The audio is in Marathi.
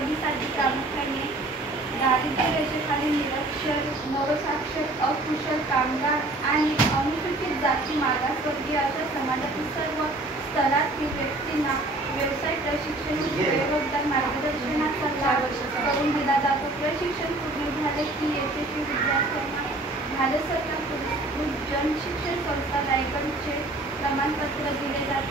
मुलगी प्रामुख्याने दारिद्र्य रेषेखालील निरक्षर, नवसाक्षर, अकुशल कामगार आणि अनुसूचित जाती, मागासवर्गीय अशा समाजातील सर्व स्तरातील व्यक्तींना व्यवसाय प्रशिक्षण स्वयंरोजगार मार्गदर्शनाचा लाभ करून दिला जातो। प्रशिक्षण पूर्ण झाले की यशस्वी विद्यार्थ्यांना भारत सरकार पुरस्कृत जनशिक्षण संस्था रायगडचे प्रमाणपत्र दिले जाते।